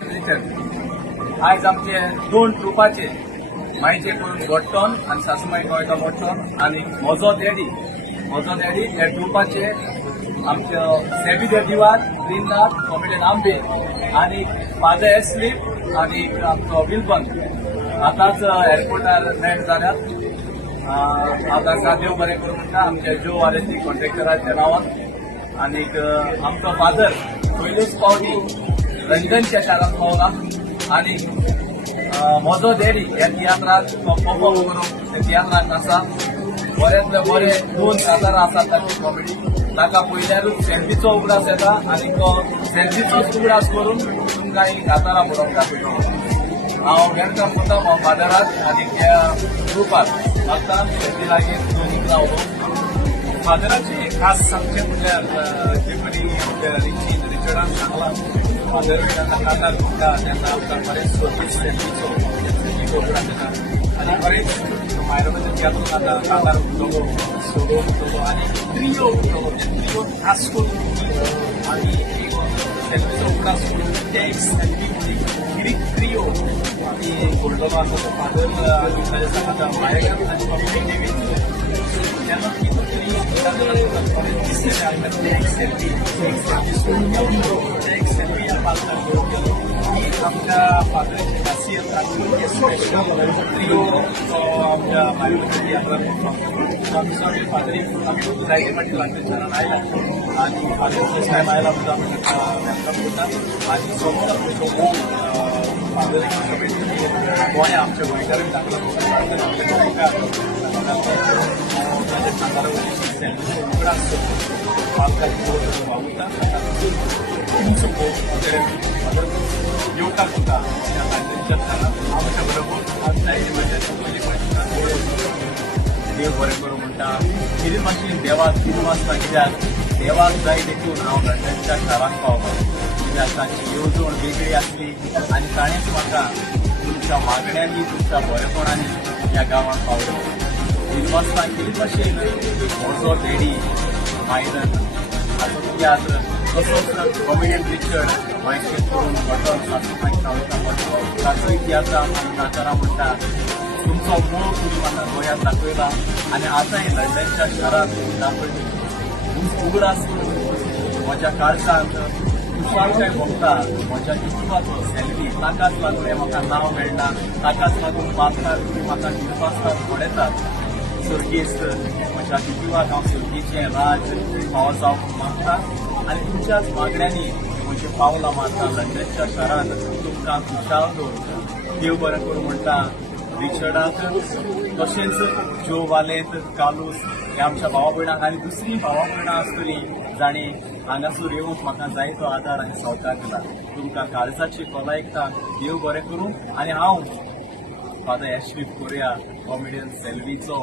आयज आमचे दोन ट्रुपाचे मायचे करून गोट्टोन आणि सासूमाई गोंयका मोट्टोन आणि म्हजो डॅडी ह्या ट्रुपाचे आमचे सेबी दिवार ग्रीननाथ कॉमेडियन आंबे आणि फादर एस्लीप आणि आमचो विल्बन आतांच एअरपोर्टार लँड जाल्यात. आतां देव बरें करूं म्हणटा आमच्या जो वालेची कॉन्ट्रॅक्टराच्या नांवान आणि आमचो फादर पयलूच पावटी लंडनच्या शारांत पावला आणि म्हजो डॅडी ह्या तियात्रात परफॉर्म करूंक त्या तियात्रांत आसा. बऱ्यांतले बरे 2 कातार आसात ताची कॉमेडी. ताका पयल्यारूच सेल्फीचो उगडास येता आणि तो सेल्फीचोच उगडास करून तुमकां ही कातारां म्हणून दाखयतो. हांव वेलकम करता फादराक आणि त्या ग्रुपाक आतां सेल्फी लागीं 2 उगडां उलोवंक. फादराची खास सांगचे म्हणल्यार जे कोणी रिचर्डान सांगला फादर जेन्ना कातार घुमता तेन्ना आमकां बरेच सोबीत सेल्फीचो प्रोग्राम जाता आणि बरेच मायरोबेच्या तियात्रांत आतां कातार उरतलो सोलो उरतलो आणि ट्रियो उरतलो. ट्रियो खास करून आणि सेल्फीचो उगडास करून ते एक सेल्फी ट्रियो आणि घडलेलो आसा तो फादर आनी ताच्या सांगाता मायेगार आनी पब्लीक डेवीड तेन्ना कितें तरी दिसलेलें एक सेल्फी ही आमच्या फादराची खासियत ट्रियो आमच्या मायरोबेच्या तियात्रांत आमच्या फादरीक आमी जायते फाटी लंडनच्यान आयला आणि फादर फर्स्ट टायम आयला म्हणटा आमी वेलकम करता आणि समोर फादर गोंया आमच्या गोंयकारांक दाखला येवकार करता आमच्या बरोबर देव बरें करूं म्हणटा. कितें मातशें देवाक कितें वाचता कित्याक देवाक जाय देखून हांव लंडनच्या शारांत पावलो कित्याक ताची येवजण वेगळी आसली आणि ताणेंच म्हाका तुमच्या मागण्यांनी तुमच्या बरेपणांनी ह्या गांवांत पावलो. कितें वाचता कितें भाशेन म्हजो डॅडी मायरन हाचो तियात्र तसोच कॉमेडियन रिचर्ड गोंयचे करून बटन सासूमाई खावयता बटलो ताचोय तियात्र आमी कातारां म्हणटा. तुमचो मूळ तुमी म्हाका गोंयांत दाखयला आणि आतांय लंडनच्या शारांत दाखयली उगडास करून म्हज्या काळजांत खुशालकाय भोगता म्हज्या कुटुंबाचो सेल्फी ताकाच लागून हें म्हाका नांव मेळटा. ताकाच लागून मागतात तुमी म्हाका निर्वासतात पडयतात. सर्गेस्त म्हज्या कुटुंबाक हांव सर्गेचें राज फावो जावंक मागता आणि तुमच्याच मागण्यांनी म्हजें पावलां मारता लंडनच्या शारांत तुमकां खुशाल दवरता. देव बरें करूं म्हणटा रिचर्डाक तशेंच जो वालेंत कालूस हे आमच्या भावा भयणांक आनी दुसरी भावा भयणां आसतली जाणी हांगासर येवंक म्हाका जायतो आदार आनी सहकार दिला. तुमकां काळजाची खोलायकता देव बरें करूं आणि हांव फादर एस्लीप कोरिया कॉमेडियन सेल्वीचो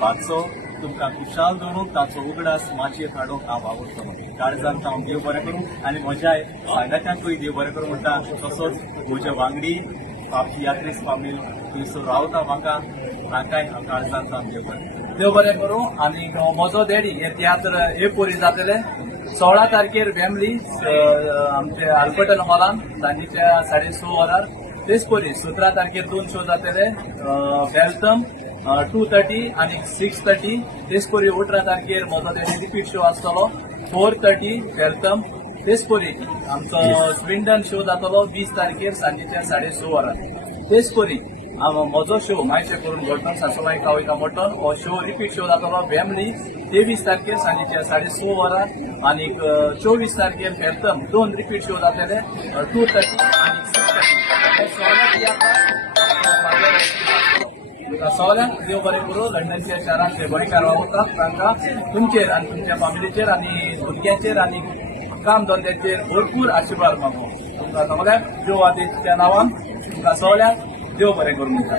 भाचो तुमकां खुशाल दवरूंक ताचो उगडास माचयेर हाडूंक हांव वावुरतलो. काळजांत हांव देव बरें करूं आणि म्हज्या सांगात्यांकूय देव बरें करूं म्हणटा. तसोच म्हजे वांगडी तियात्रीस फामील थंयसर रावता म्हाका ताकाय हांव काळजांत हांव देव बरें करूं. आणि म्हजो डॅडी हे तियात्र एपोरी जातले 16 तारखेर फॅमिली आमचे आल्बर्टन हॉलान सांजेच्या 6:30 वरार. तेच परी 17 तारखेर 2 शो जातले बेल्टम 2:30 आणि 6:30. तेच परी 18 तारखेर म्हजो डॅडी रिपीट शो आसतलो 4:30 बेल्टम. तेच परी आमचो स्विंडन शो जातलो 20 तारखेर सांजेच्या 6:30 वरार. तेच परी म्हजो शो मायशे करून घडटन सासूमाई खावयता मोटन हो शो रिपीट शो जातलो फॅमिली 23 तारखेर सांजेच्या 6:30 वरार आणि 24 तारखेर बेल्टम 2 रिपीट शो जातले 2:30 आणि 6:30. सगळ्यांक देव बरें करूं. लंडनच्या शारांत जे गोंयकार वावुरतात तांकां तुमचेर आनी तुमच्या फॅमिलीचेर आनी भुरग्यांचेर आनी काम धंद्याचेर भरपूर आशिर्वाद मागूं. तुमकां सगळ्यांक देव वादेच्या नांवान तुमकां सगळ्यांक देव बरें करूं म्हणटा.